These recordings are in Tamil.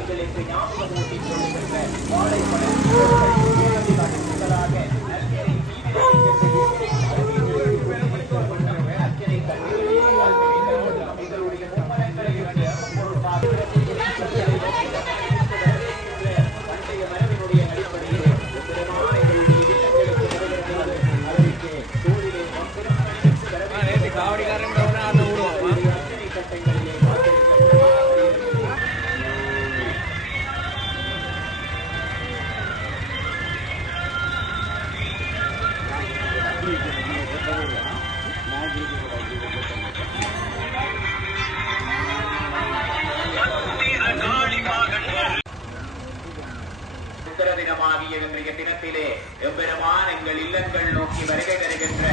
எங்களுக்கு ஞாபகம் ஊட்டிக் கொள்ளுகின்ற வாழைப்பழ தினத்திலே எம்பெருமான் எங்கள் இல்லங்கள் நோக்கி வருகை தருகின்ற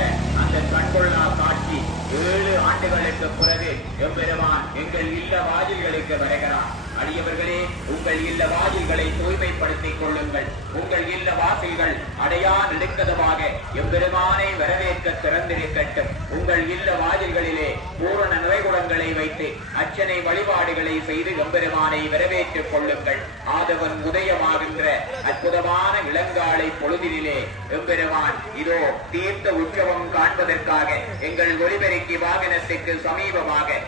அந்த கண்கொள்ளா காட்சி 7 ஆண்டுகளுக்கு பிறகு எம்பெருமான் எங்கள் இல்ல வாயில்களுக்கு வருகிறார். அடியவர்களே, உங்கள் இல்ல வாயில்களை தூய்மைப்படுத்திக் கொள்ளுங்கள். உங்கள் இல்ல வாசில்கள் அடையா நெடுக்கதமாக எம்பெருமானை வரவேற்க திறந்திருக்கட்டும். உங்கள் இல்ல வாயில்களிலே பூரண நிறைகுடங்களை வைத்து அர்ச்சனை வழிபாடுகளை செய்து எம்பெருமானை வரவேற்றுக் கொள்ளுங்கள். ஆதவன் உதயமாகின்ற அற்புதமான இளங்காலை பொழுதிலே எம்பெருமான் இதோ தீர்த்த உற்சவம் காண்பதற்காக எங்கள் ஒலிபெருக்கி வாகனத்துக்கு சமீபமாக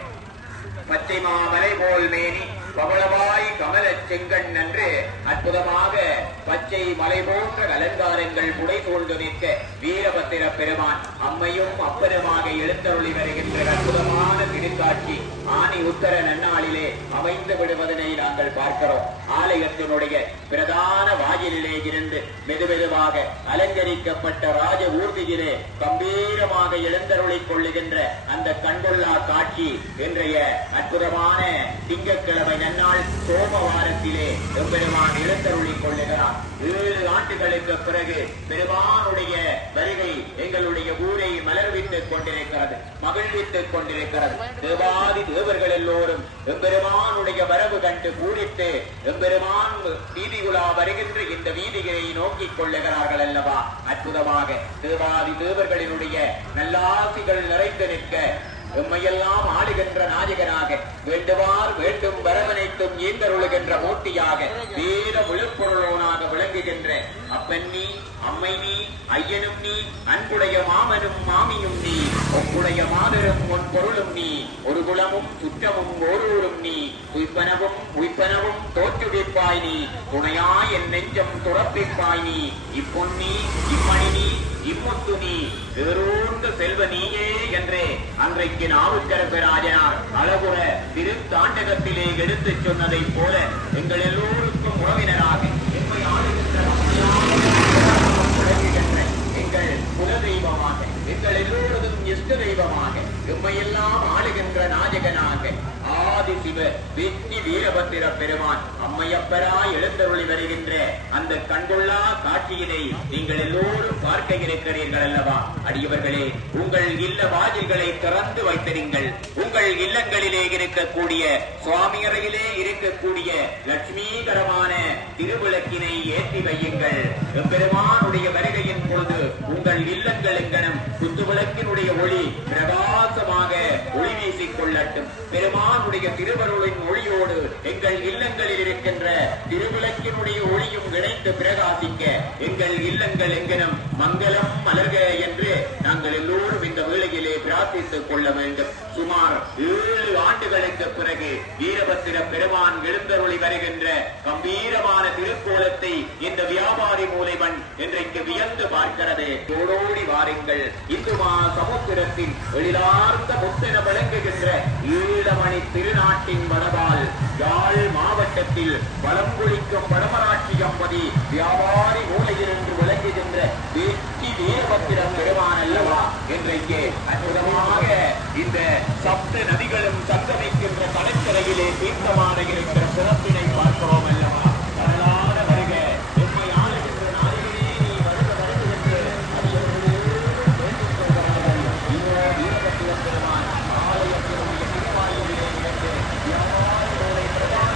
பச்சை மாமலை போல் மேனி பவளவாய் கமல செங்கண் என்று அற்புதமாக பச்சை மலை போன்ற அலங்காரங்கள் புடை சூழ்ந்து நிற்க வீரபத்திர பெருமான் அம்மையும் அப்பருமாக எழுந்தருளி வருகின்ற அற்புதமான திருக்காட்சி ஆனி உத்தர நன்னாளிலே அமைந்து விடுவதனை நாங்கள் பார்க்கிறோம். ஆலயத்தினுடைய பிரதான வாயிலே இருந்து மெதுமெதுவாக அலங்கரிக்கப்பட்ட ராஜ ஊர்தியிலே கம்பீரமாக எழுந்தருளிக் கொள்ளுகின்ற அந்த கண்கொள்ளா காட்சி இன்றைய அற்புதமான திங்கட்கிழமை நன்னாள் சோமவாரத்திலே எம்பெருமான் எழுந்தருளிக் கொள்ளுகிறார். 7 ஆண்டுகளுக்கு பிறகு பெருமானுடைய வருகை எங்களுடைய ஊரை மலர்வித்துக் கொண்டிருக்கிறது, மகிழ்வித்துக் கொண்டிருக்கிறது. தேவாதி தேவர்கள் எல்லோரும் எம்பெருமானுடைய வரவு கண்டு கூடிட்டு எம்பெருமான் வீதிகுலா வருகின்ற இந்த வீதிகளை நோக்கிக் கொள்ளுகிறார்கள் அல்லவா? அற்புதமாக தேவாதி தேவர்களினுடைய நல்லாசிகள் நிறைந்து நிற்க எம்மையெல்லாம் ஆளுகின்ற நாயகனாக வேண்டுவார் வேண்டும் வரவனைத்தும் ஈந்தருளுகின்ற மூர்த்தியாக வேத விழுப்பொருளோனாக விளங்குகின்ற அப்பன் நீ, அம்மை நீ, ஐயனும் நீ, அன்புடைய மாமனும் மாமியும் நீ, ஒப்புடைய மாதரும் உன் பொருளும் நீ, ஒரு குலமும் சுற்றமும் ஓரூரும் நீ, உய்ப்பனவும் தோற்றுவிப்பாய் நீ, துணையாய் என் நெஞ்சம் துறப்பிப்பாய் நீ, இப்பொன்னி இம்மணி நீ, இம்முத்து நீ, வேறூர்ந்த செல்வ நீயே என்றே அன்றைக்கு நாவுக்கரசராஜனார் அழகுற திருத்தாண்டகத்திலே எடுத்துச் சொன்னதைப் போல எங்கள் எல்லோருக்கும் உறவினராக எம்மை ஆளுகின்ற எங்கள் குலதெய்வமாக எங்கள் எல்லோருக்கும் இஷ்ட தெய்வமாக எம்மையெல்லாம் ஆளுகின்ற நாயகனாக ஆதி சிவ வெற்றி வீரபத்திர பெருமான் அம்மையப்பராய் எழுந்தருளி வருகின்ற அந்த கண்கொள்ளா காட்சியினை நீங்கள் எல்லோரும் பார்க்க இருக்கிறீர்கள் அல்லவா? அடியவர்களே, உங்கள் இல்ல வாயில்களை திறந்து வைத்திருங்கள். உங்கள் இல்லங்களிலே இருக்கக்கூடிய சுவாமி அறையிலே இருக்கக்கூடிய லட்சுமிகரமான திருவிளக்கினை ஏற்றி வையுங்கள். பெருமானுடைய வருகையின் பொழுது உங்கள் இல்லங்கள் எங்கனும் குத்துவிளக்கினுடைய ஒளி பிரகாசமாக ஒளி வீசிக் கொள்ளட்டும். பெருமானுடைய திருவருளின் ஒளியோடு எங்கள் இல்லங்களில் இருக்கின்ற திருவிளக்கினுடைய ஒளியும் இணைந்து பிரகாசிக்க எங்கள் இல்லங்கள் எங்கனும் மங்களம் மலர்க என்று நாங்கள் எல்லோரும் இந்த வேளையிலே பிரார்த்தித்துக் கொள்ள வேண்டும். சுமார் 7 ஆண்டுகளுக்கு பிறகு வீரபத்திர பெருமான் எழுந்தருளி வருகின்ற கம்பீரமான திருக்கோலத்தை இந்த வியாபாரி மூலைவன் இன்றைக்கு வியந்து பார்க்கிறது. ஓடோடி வாருங்கள். இந்துமா சமுத்திரத்தின் எழிலார்ந்த முத்தென விளங்குகின்ற ஈழமணி திருநாட்டின் வடபால் யாழ் மாவட்டத்தில் வலம் குளிக்கும் வடமராட்சி அம்பதி வியாபாரி மூலையில் என்று விளங்குகின்ற வெற்றி வீரபத்திர பெருமான் அல்லவா? இன்றைக்கு அற்புதமாக இந்த சப்த நதிகளும் சங்கமிக்கின்ற கடற்கரையிலே தீர்த்தமான இருக்கிற சிறப்பினை பார்க்கிறோம் அல்லவா? வரலாறு வருக எம்மை ஆளுகின்ற நாயகனே நீ வருக வருகின்ற வீரபத்திர பெருமான் ஆலயத்தினுடைய திருவாயிலே இருந்து வியாபாரி மூலை பிரதான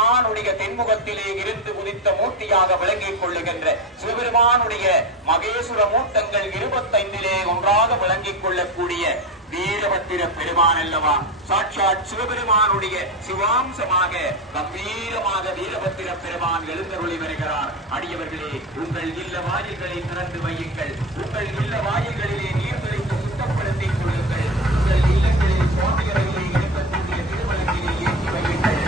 சிவபெருமானுடைய தென்முகத்திலே இருந்து உதித்த மூர்த்தியாக விளங்கிக் கொள்ளுகின்ற சிவபெருமானுடைய மகேசுர மூர்த்தங்கள் 25 ஒன்றாக விளங்கிக் கொள்ளக்கூடிய வீரபத்திர பெருமான் அல்லவா? சாட்சாத் சிவபெருமானுடைய சிவாம்சமாக கம்பீரமாக வீரபத்திர பெருமான் எழுந்தருளி வருகிறார். அடியவர்களே, உங்கள் இல்ல வாயில்களை திறந்து வையுங்கள். உங்கள் இல்ல வாயில்களிலே நீர் தெளித்து சுத்தப்படுத்திக் கொள்ளுங்கள். உங்கள் இல்லங்களில் சுவாமிகளிலே இருக்கக்கூடிய திருமணத்திலே ஏற்றி வையுங்கள்.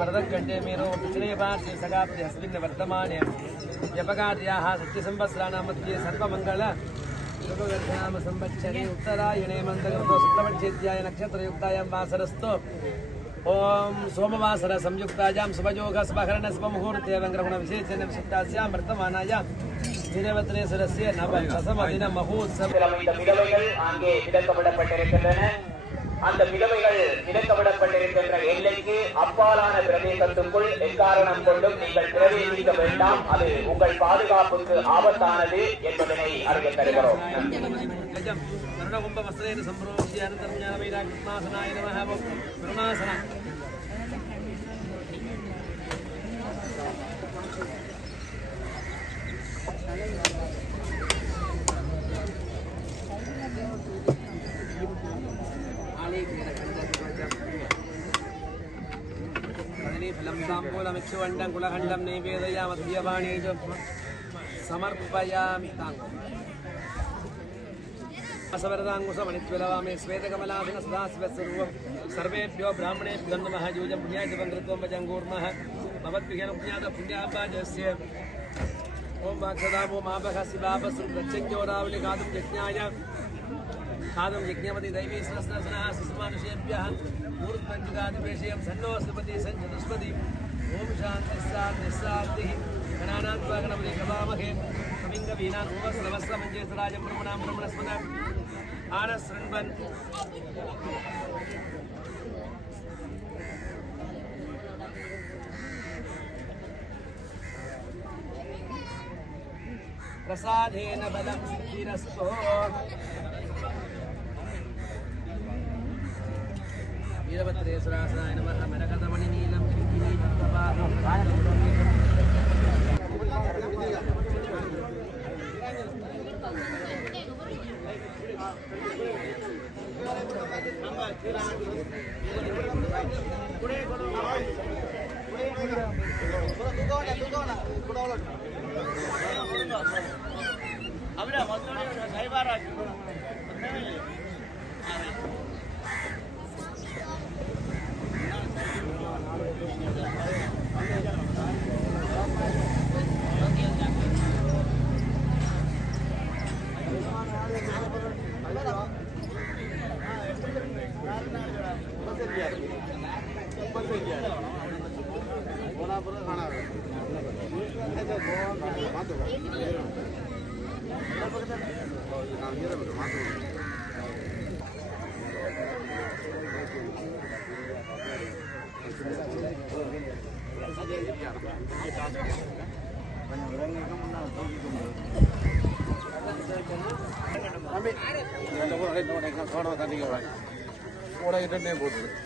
भरतखंडे मेरो पिछले पार्श्वे सगाब्दे अस्मिन् वर्तमाने जपकार्याः सत्यसंवत्सराणां मध्ये सर्वमङ्गल नाम संवत्सरे उत्तरायणे मन्दगतो शुक्लपक्षेत्याय नक्षत्रयुक्तायां वासरस्तु ओम सोमवासर संयुक्तायां शुभयोग शुभकरण शुभमुहूर्ते वंग्रहण विशेषेण विशिष्टास्यां वर्तमानायां வீரபத்ரேஸ்வரஸ்ய நவதசமதின மகோத்சவம். அங்கே விதக்கப்படப்பட்டிருக்கின்றன. அந்த விதவைகள் விதக்கப்படப்பட்டிருக்கின்ற எல்லைக்கு அப்பாலான பிரதேசத்துக்குள் எக்காரணம் கொண்டும் நீங்கள் பிரவேசிக்க வேண்டாம். அது உங்கள் பாதுகாப்புக்கு ஆபத்தானது என்பதனை அறிய தருகிறோம். फलम कुलखंडम नैवेदयामद्यवाणी समर्पयामि असवरदांगुशमणिज्वलवामे श्वेतकमलासन सदाशिवस्वरूपं सर्वेभ्यो ब्राह्मणेभ्यो नमः. यूजं पुण्याजपं कृत्वं भजङ्गूर्मः भवद्विघ्नपुण्यातपुण्यापाजस्य ओं वाक्सदामो मापः शिवापसुरक्षज्ञोरावलि खादुं यज्ञाय खादुं यज्ञपति दैवी सहस्रसनः सुष्मानुषेभ्यः मूर्ध्वञ्जुगादिपेशयं सन्नोऽस्पति सञ्चतुष्पति ओम शांति शांति शांति गणानात्मकनमनि कवामहे कविंगवीनान् उपस्रवस्र मञ्जेतराजं ब्रह्मणां ब्रह्मणस्पद आनशृण्वन् प्रसादेन बलं सिद्धिरस्तु. वीरभद्रेश्वराय नमः. मरकतमणिनीलं போட்டு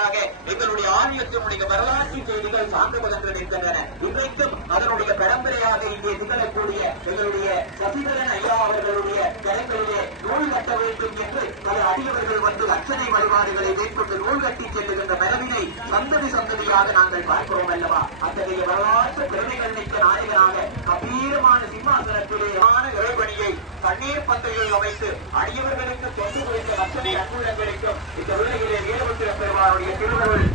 என்பதாக எங்களுடைய ஆலயத்தினுடைய வரலாற்று செய்திகள் சார்ந்து பகிர்ந்திருக்கின்றன. இன்றைக்கும் அதனுடைய பரம்பரையாக இங்கே திகழக்கூடிய எங்களுடைய சசிதரன் ஐயா அவர்களுடைய கரங்களிலே நூல் கட்ட வேண்டும் என்று பல அடியவர்கள் வந்து அர்ச்சனை வழிபாடுகளை மேற்கொண்டு நூல் கட்டி செல்லுகின்ற மரபினை சந்ததியாக நாங்கள் பார்க்கிறோம் அல்லவா. அத்தகைய வரலாற்று பெருமைகள் மிக்க நாயகனாக கம்பீரமான சிம்மாசனத்திலே இறைவனியை தண்ணீர் பந்தல்கள் அமைத்து அடியவர்களுக்கு தொண்டு குறித்த அத்தனை அன்புள்ளங்களுக்கும் இந்த உலகிலே வீரபத்திர பெருமானுடைய திருவருள்